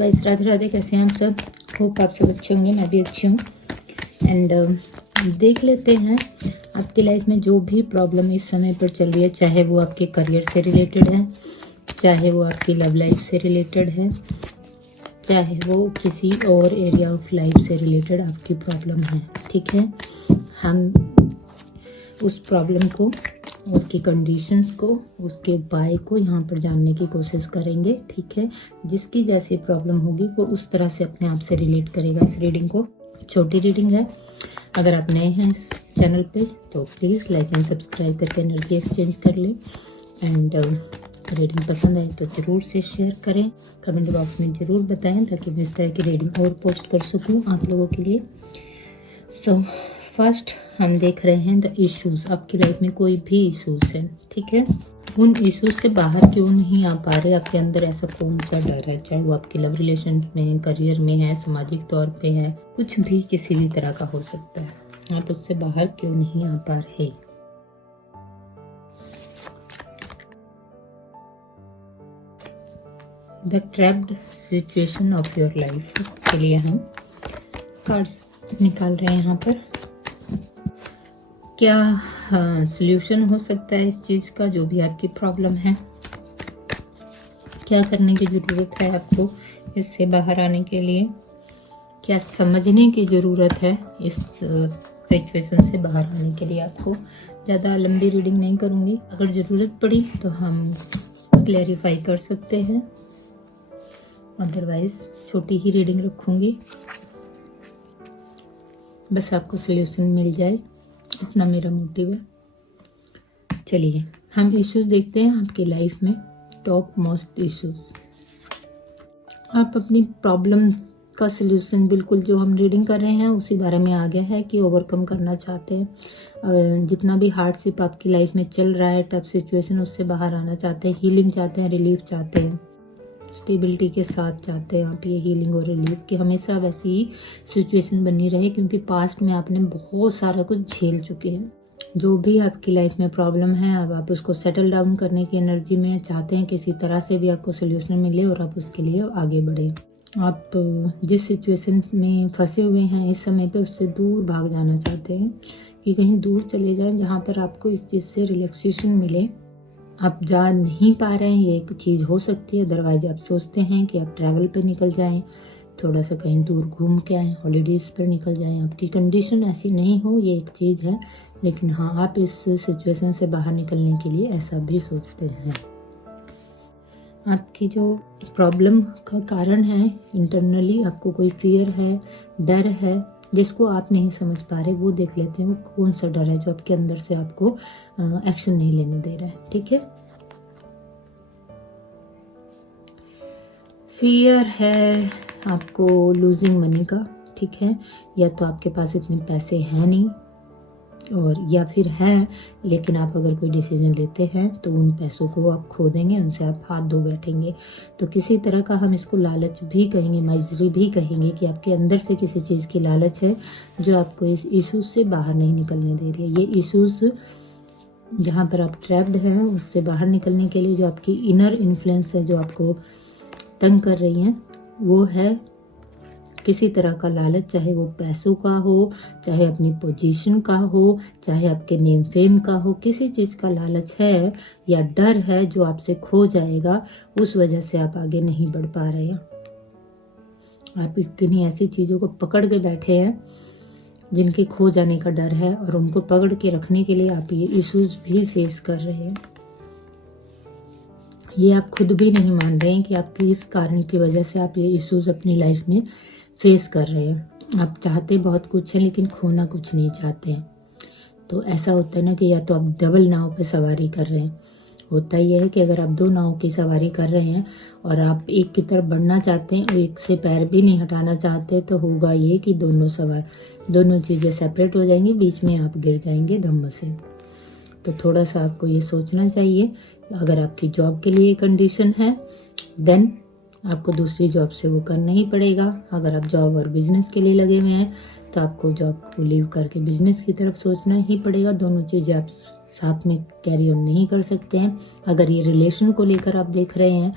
Guys, Radhe Radhe. कैसे हैं आप सब? होप आप सब अच्छे होंगे, मैं भी अच्छी हूँ। एंड देख लेते हैं आपकी लाइफ में जो भी प्रॉब्लम इस समय पर चल रही है, चाहे वो आपके करियर से रिलेटेड है, चाहे वो आपकी लव लाइफ से रिलेटेड है, चाहे वो किसी और एरिया ऑफ लाइफ से रिलेटेड आपकी प्रॉब्लम है। ठीक है, हम उस प्रॉब्लम को, उसकी कंडीशंस को, उसके उपाय को यहाँ पर जानने की कोशिश करेंगे। ठीक है, जिसकी जैसी प्रॉब्लम होगी वो उस तरह से अपने आप से रिलेट करेगा इस रीडिंग को। छोटी रीडिंग है। अगर आप नए हैं इस चैनल पे तो प्लीज़ लाइक एंड सब्सक्राइब करके एनर्जी एक्सचेंज कर लें। एंड रीडिंग पसंद आए तो ज़रूर से शेयर करें, कमेंट बॉक्स में ज़रूर बताएं ताकि मैं इस तरह की रीडिंग और पोस्ट कर सकूँ आप लोगों के लिए। सो फर्स्ट हम देख रहे हैं द इश्यूज। आपकी लाइफ में कोई भी इश्यूज है, ठीक है, उन इश्यूज से बाहर क्यों नहीं आ पा रहे? आपके अंदर ऐसा कौन सा डर है? चाहे वो आपके लव रिलेशन में, करियर में है, सामाजिक तौर पे है, कुछ भी किसी भी तरह का हो सकता है। आप उससे बाहर क्यों नहीं आ पा रहे? The trapped situation of your life के लिए हम कार्ड्स निकाल रहे हैं यहाँ पर। क्या सल्यूशन हो सकता है इस चीज़ का, जो भी आपकी प्रॉब्लम है? क्या करने की ज़रूरत है आपको इससे बाहर आने के लिए? क्या समझने की ज़रूरत है इस सिचुएशन से बाहर आने के लिए? आपको ज़्यादा लंबी रीडिंग नहीं करूँगी, अगर ज़रूरत पड़ी तो हम क्लैरिफाई कर सकते हैं, अदरवाइज छोटी ही रीडिंग रखूँगी, बस आपको सल्यूशन मिल जाए, इतना मेरा मोटिव है। चलिए हम इश्यूज देखते हैं आपकी लाइफ में। टॉप मोस्ट इश्यूज, आप अपनी प्रॉब्लम का सल्यूशन बिल्कुल जो हम रीडिंग कर रहे हैं उसी बारे में आ गया है कि ओवरकम करना चाहते हैं। जितना भी हार्डशिप आपकी लाइफ में चल रहा है, टफ सिचुएशन, उससे बाहर आना चाहते हैं, हीलिंग चाहते हैं, रिलीफ चाहते हैं, स्टेबिलिटी के साथ चाहते हैं आप ये हीलिंग और रिलीफ कि हमेशा वैसी ही सिचुएशन बनी रहे, क्योंकि पास्ट में आपने बहुत सारा कुछ झेल चुके हैं। जो भी आपकी लाइफ में प्रॉब्लम है, अब आप उसको सेटल डाउन करने की एनर्जी में चाहते हैं, किसी तरह से भी आपको सोल्यूशन मिले और आप उसके लिए आगे बढ़ें। आप जिस सिचुएशन में फंसे हुए हैं इस समय पे, उससे दूर भाग जाना चाहते हैं कि कहीं दूर चले जाएं जहाँ पर आपको इस चीज़ से रिलैक्सेशन मिले। आप जा नहीं पा रहे हैं, ये एक चीज़ हो सकती है। अदरवाइज आप सोचते हैं कि आप ट्रैवल पर निकल जाएं, थोड़ा सा कहीं दूर घूम के आएँ, हॉलीडेज़ पर निकल जाएं। आपकी कंडीशन ऐसी नहीं हो, ये एक चीज़ है, लेकिन हाँ, आप इस सिचुएशन से बाहर निकलने के लिए ऐसा भी सोचते हैं। आपकी जो प्रॉब्लम का कारण है इंटरनली, आपको कोई फियर है, डर है जिसको आप नहीं समझ पा रहे, वो देख लेते हैं। वो कौन सा डर है जो आपके अंदर से आपको एक्शन नहीं लेने दे रहा है? ठीक है, फियर है आपको लूजिंग मनी का। ठीक है, या तो आपके पास इतने पैसे हैं नहीं, और या फिर हैं लेकिन आप अगर कोई डिसीजन लेते हैं तो उन पैसों को आप खो देंगे, उनसे आप हाथ धो बैठेंगे। तो किसी तरह का हम इसको लालच भी कहेंगे, मजरी भी कहेंगे कि आपके अंदर से किसी चीज़ की लालच है जो आपको इस इश्यूज से बाहर नहीं निकलने दे रही है। ये इश्यूज जहाँ पर आप ट्रैप्ड हैं, उससे बाहर निकलने के लिए जो आपकी इनर इन्फ्लुएंस है, जो आपको तंग कर रही हैं, वो है किसी तरह का लालच, चाहे वो पैसों का हो, चाहे अपनी पोजीशन का हो, चाहे आपके नेम फेम का हो, किसी चीज़ का लालच है या डर है जो आपसे खो जाएगा, उस वजह से आप आगे नहीं बढ़ पा रहे हैं। आप इतनी ऐसी चीज़ों को पकड़ के बैठे हैं जिनके खो जाने का डर है, और उनको पकड़ के रखने के लिए आप ये इश्यूज भी फेस कर रहे हैं। ये आप खुद भी नहीं मान रहे हैं कि आपकी इस कारण की वजह से आप ये इश्यूज अपनी लाइफ में फेस कर रहे हैं। आप चाहते बहुत कुछ है लेकिन खोना कुछ नहीं चाहते हैं। तो ऐसा होता है ना कि या तो आप डबल नाव पे सवारी कर रहे हैं। होता यह है कि अगर आप दो नाव की सवारी कर रहे हैं और आप एक की तरफ बढ़ना चाहते हैं और एक से पैर भी नहीं हटाना चाहते, तो होगा ये कि दोनों चीज़ें सेपरेट हो जाएंगी, बीच में आप गिर जाएंगे धम्म से। तो थोड़ा सा आपको ये सोचना चाहिए। अगर आपकी जॉब के लिए कंडीशन है, देन आपको दूसरी जॉब से वो करना ही पड़ेगा। अगर आप जॉब और बिजनेस के लिए लगे हुए हैं तो आपको जॉब को लीव करके बिजनेस की तरफ सोचना ही पड़ेगा। दोनों चीज़ें आप साथ में कैरी ऑन नहीं कर सकते हैं। अगर ये रिलेशन को लेकर आप देख रहे हैं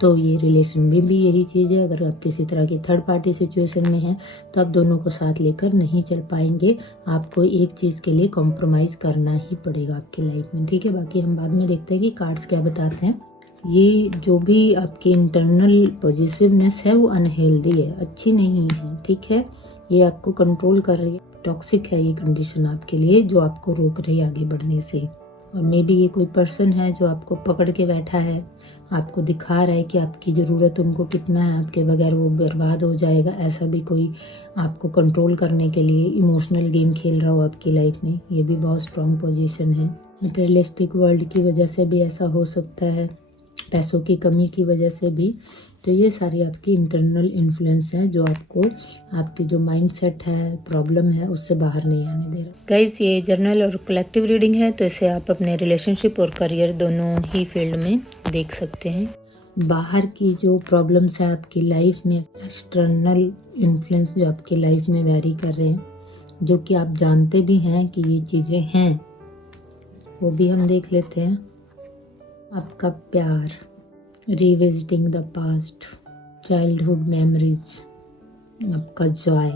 तो ये रिलेशन में भी यही चीज़ है। अगर आप किसी तरह की थर्ड पार्टी सिचुएशन में हैं तो आप दोनों को साथ लेकर नहीं चल पाएंगे। आपको एक चीज़ के लिए कॉम्प्रोमाइज़ करना ही पड़ेगा आपकी लाइफ में, ठीक है। बाकी हम बाद में देखते हैं कि कार्ड्स क्या बताते हैं। ये जो भी आपकी इंटरनल पॉजिटिवनेस है वो अनहेल्दी है, अच्छी नहीं है, ठीक है। ये आपको कंट्रोल कर रही है, टॉक्सिक है ये कंडीशन आपके लिए, जो आपको रोक रही है आगे बढ़ने से। और मे बी ये कोई पर्सन है जो आपको पकड़ के बैठा है, आपको दिखा रहा है कि आपकी ज़रूरत उनको कितना है, आपके बगैर वो बर्बाद हो जाएगा। ऐसा भी कोई आपको कंट्रोल करने के लिए इमोशनल गेम खेल रहा हो आपकी लाइफ में, ये भी बहुत स्ट्रॉन्ग पोजीशन है। मटेरियलिस्टिक वर्ल्ड की वजह से भी ऐसा हो सकता है, पैसों की कमी की वजह से भी। तो ये सारी आपकी इंटरनल इन्फ्लुएंस है जो आपको आपकी जो माइंडसेट है, प्रॉब्लम है, उससे बाहर नहीं आने दे रहा। गाइस, ये जर्नल और कलेक्टिव रीडिंग है, तो इसे आप अपने रिलेशनशिप और करियर दोनों ही फील्ड में देख सकते हैं। बाहर की जो प्रॉब्लम्स है आपकी लाइफ में, एक्सटर्नल इन्फ्लुएंस जो आपकी लाइफ में वेरी कर रहे हैं, जो कि आप जानते भी हैं कि ये चीज़ें हैं, वो भी हम देख लेते हैं। आपका प्यार, revisiting the past, childhood memories, आपका जॉय,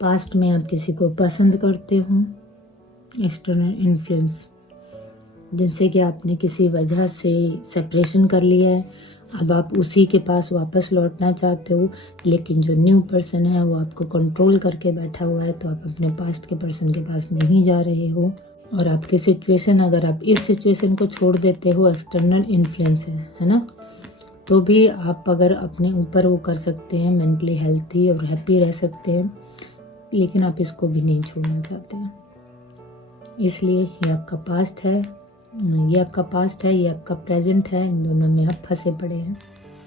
पास्ट में आप किसी को पसंद करते हो, एक्सटर्नल इन्फ्लुएंस जिनसे कि आपने किसी वजह से सेपरेशन कर लिया है, अब आप उसी के पास वापस लौटना चाहते हो, लेकिन जो न्यू पर्सन है वो आपको कंट्रोल करके बैठा हुआ है, तो आप अपने पास्ट के पर्सन के पास नहीं जा रहे हो। और आपकी सिचुएशन, अगर आप इस सिचुएशन को छोड़ देते हो, एक्सटर्नल इन्फ्लुएंस है ना, तो भी आप अगर अपने ऊपर वो कर सकते हैं, मेंटली हेल्थी और हैप्पी रह सकते हैं, लेकिन आप इसको भी नहीं छोड़ना चाहते हैं। इसलिए ये आपका पास्ट है, ये आपका प्रेजेंट है, इन दोनों में आप फंसे पड़े हैं।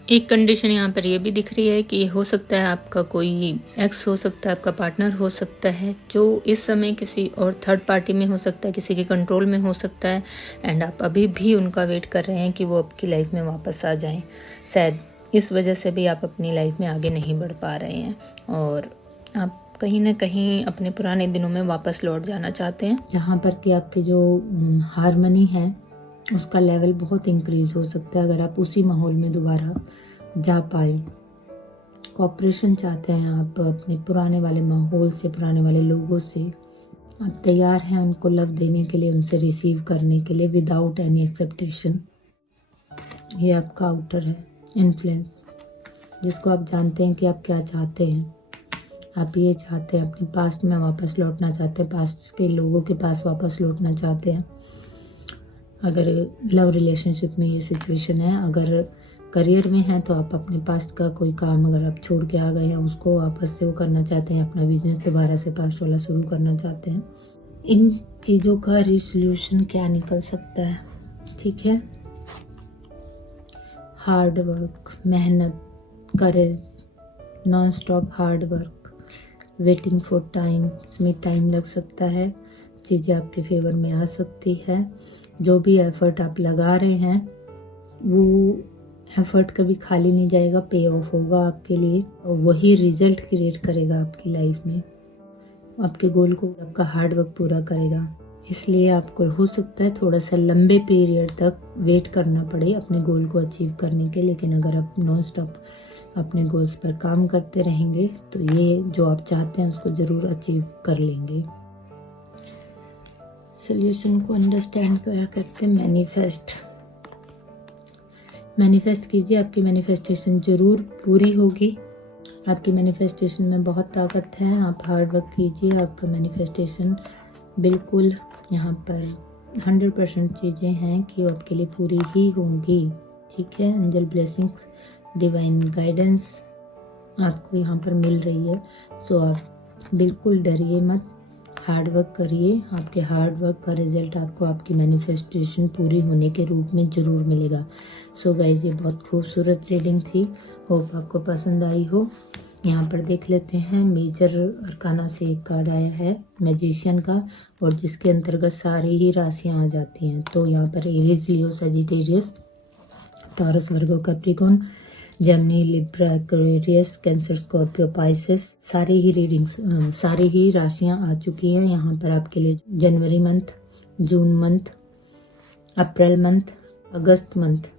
एक कंडीशन यहाँ पर ये भी दिख रही है कि हो सकता है आपका कोई एक्स हो सकता है, आपका पार्टनर हो सकता है, जो इस समय किसी और थर्ड पार्टी में हो सकता है, किसी के कंट्रोल में हो सकता है, एंड आप अभी भी उनका वेट कर रहे हैं कि वो आपकी लाइफ में वापस आ जाएं। शायद इस वजह से भी आप अपनी लाइफ में आगे नहीं बढ़ पा रहे हैं और आप कहीं ना कहीं अपने पुराने दिनों में वापस लौट जाना चाहते हैं, जहाँ पर कि आपकी जो हार्मनी है उसका लेवल बहुत इंक्रीज हो सकता है अगर आप उसी माहौल में दोबारा जा पाए। कोऑपरेशन चाहते हैं आप अपने पुराने वाले माहौल से, पुराने वाले लोगों से। आप तैयार हैं उनको लव देने के लिए, उनसे रिसीव करने के लिए विदाउट एनी एक्सेप्टेशन। ये आपका आउटर है इन्फ्लुएंस, जिसको आप जानते हैं कि आप क्या चाहते हैं। आप ये चाहते हैं अपने पास्ट में वापस लौटना चाहते हैं, पास्ट के लोगों के पास वापस लौटना चाहते हैं। अगर लव रिलेशनशिप में ये सिचुएशन है, अगर करियर में है तो आप अपने पास्ट का कोई काम अगर आप छोड़ के आ गए हैं उसको वापस से वो करना चाहते हैं, अपना बिजनेस दोबारा से पास्ट वाला शुरू करना चाहते हैं। इन चीज़ों का रिसोल्यूशन क्या निकल सकता है, ठीक है। हार्ड वर्क, मेहनत, courage, non stop hard work, waiting for time, इसमें टाइम लग सकता है, चीज़ें आपके फेवर में आ सकती है। जो भी एफर्ट आप लगा रहे हैं वो एफर्ट कभी खाली नहीं जाएगा, पे ऑफ होगा आपके लिए और वही रिजल्ट क्रिएट करेगा आपकी लाइफ में, आपके गोल को आपका हार्ड वर्क पूरा करेगा। इसलिए आपको हो सकता है थोड़ा सा लंबे पीरियड तक वेट करना पड़े अपने गोल को अचीव करने के, लेकिन अगर आप नॉन स्टॉप अपने गोल्स पर काम करते रहेंगे तो ये जो आप चाहते हैं उसको ज़रूर अचीव कर लेंगे। सोल्यूशन को अंडरस्टैंड करते मैनिफेस्ट कीजिए, आपकी मैनिफेस्टेशन ज़रूर पूरी होगी। आपकी मैनिफेस्टेशन में बहुत ताकत है, आप हार्ड वर्क कीजिए, आपका मैनिफेस्टेशन बिल्कुल यहाँ पर 100% चीज़ें हैं कि वो आपके लिए पूरी ही होंगी, ठीक है। एंजल ब्लेसिंग्स, डिवाइन गाइडेंस आपको यहाँ पर मिल रही है, सो आप बिल्कुल डरिए मत, हार्ड वर्क करिए। आपके हार्ड वर्क का रिजल्ट आपको आपकी मैनिफेस्टेशन पूरी होने के रूप में ज़रूर मिलेगा। सो गाइज, ये बहुत खूबसूरत रीडिंग थी, होप आपको पसंद आई हो। यहाँ पर देख लेते हैं, मेजर अरकाना से एक कार्ड आया है मैजिशियन का, और जिसके अंतर्गत सारी ही राशियाँ आ जाती हैं। तो यहाँ पर Aries, Leo, Sagittarius, Taurus, Virgo, Capricorn, Gemini, Libra, Aquarius, Cancer, Scorpio, Pisces, सारी ही रीडिंग्स, सारी ही राशियां आ चुकी हैं यहाँ पर आपके लिए। जनवरी मंथ, जून मंथ, अप्रैल मंथ, अगस्त मंथ,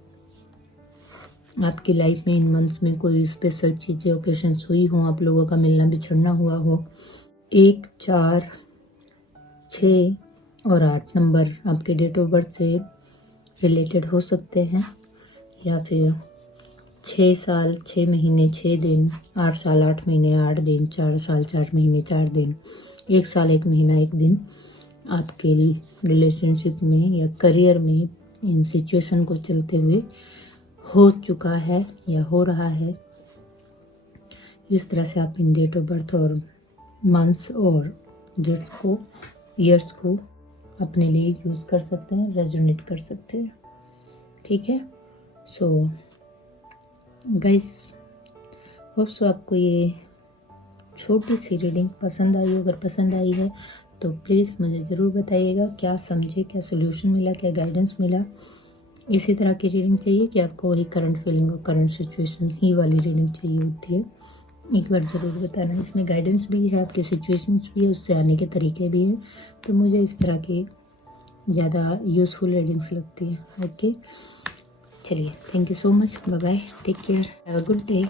आपकी लाइफ में इन मंथ्स में कोई स्पेशल चीज़ें ओकेशंस हुई हो, आप लोगों का मिलना बिछड़ना हुआ हो। 1, 4, 6 और 8 नंबर आपके डेट ऑफ बर्थ से रिलेटेड हो सकते हैं, या फिर 6 साल 6 महीने 6 दिन, 8 साल 8 महीने 8 दिन, 4 साल 4 महीने 4 दिन, 1 साल 1 महीना 1 दिन आपके रिलेशनशिप में या करियर में इन सिचुएशन को चलते हुए हो चुका है या हो रहा है। इस तरह से आप इन डेट ऑफ बर्थ और मंथ्स और डेट्स को, ईयर्स को अपने लिए यूज़ कर सकते हैं, रेजोनेट कर सकते हैं। ठीक है, सो गाइस, होप सो आपको ये छोटी सी रीडिंग पसंद आई। अगर पसंद आई है तो प्लीज़ मुझे ज़रूर बताइएगा, क्या समझे, क्या सोल्यूशन मिला, क्या गाइडेंस मिला। इसी तरह की रीडिंग चाहिए कि आपको वही करंट फीलिंग और करंट सिचुएशन ही वाली रीडिंग चाहिए होती है, एक बार ज़रूर बताना। इसमें गाइडेंस भी है, आपके सिचुएशंस भी है, उससे आने के तरीके भी हैं, तो मुझे इस तरह की ज़्यादा यूज़फुल रीडिंग्स लगती है। ओके, चलिए, thank you so much, bye bye, take care, have a good day.